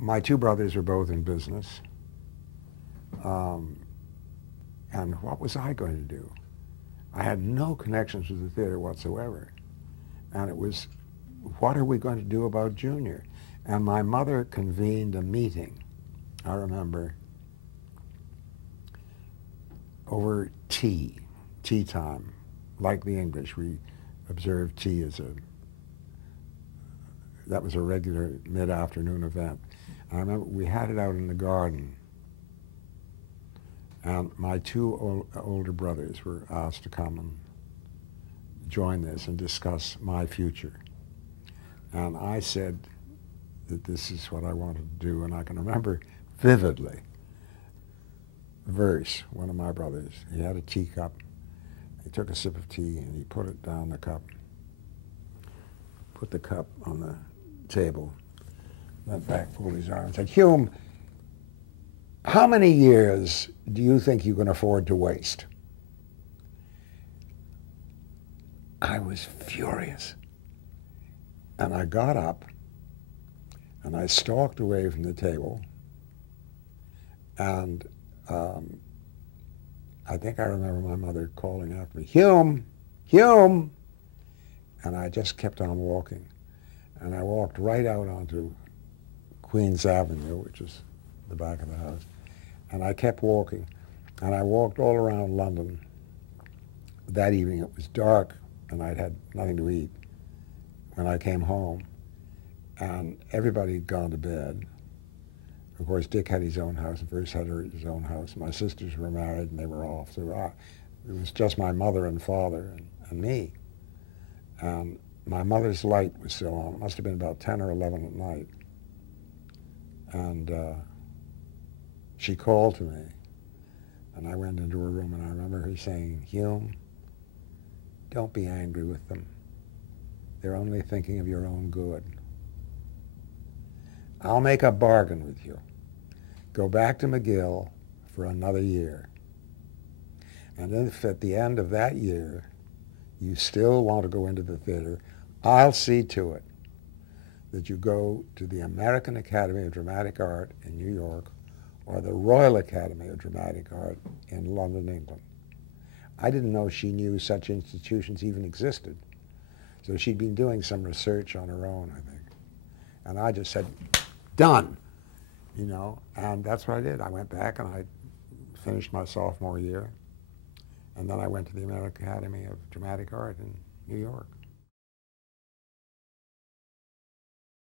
my two brothers were both in business. And what was I going to do? I had no connections with the theater whatsoever. And it was, what are we going to do about Junior? And my mother convened a meeting, I remember, over tea time. Like the English, we observed tea as that was a regular mid-afternoon event. And I remember we had it out in the garden. And my two older brothers were asked to come and join this and discuss my future. And I said that this is what I wanted to do, and I can remember vividly Verse, one of my brothers. He had a teacup. He took a sip of tea and he put it down the cup, put the cup on the table, went back, pulled his arm and said, Hume, how many years do you think you can afford to waste? I was furious. And I got up and I stalked away from the table, and I think I remember my mother calling after me, Hume, Hume! And I just kept on walking. And I walked right out onto Queens Avenue, which is the back of the house. And I kept walking. And I walked all around London. That evening it was dark, and I'd had nothing to eat when I came home. And everybody had gone to bed. Of course, Dick had his own house, and Verse had his own house. My sisters were married, and they were off. So it was just my mother and father and me. And my mother's light was still on. It must have been about 10 or 11 at night. And she called to me, and I went into her room, and I remember her saying, Hume, don't be angry with them. They're only thinking of your own good. I'll make a bargain with you. Go back to McGill for another year. And if at the end of that year you still want to go into the theater, I'll see to it that you go to the American Academy of Dramatic Art in New York or the Royal Academy of Dramatic Art in London, England. I didn't know she knew such institutions even existed. So she'd been doing some research on her own, I think. And I just said, done, you know, and that's what I did. I went back and I finished my sophomore year, and then I went to the American Academy of Dramatic Art in New York.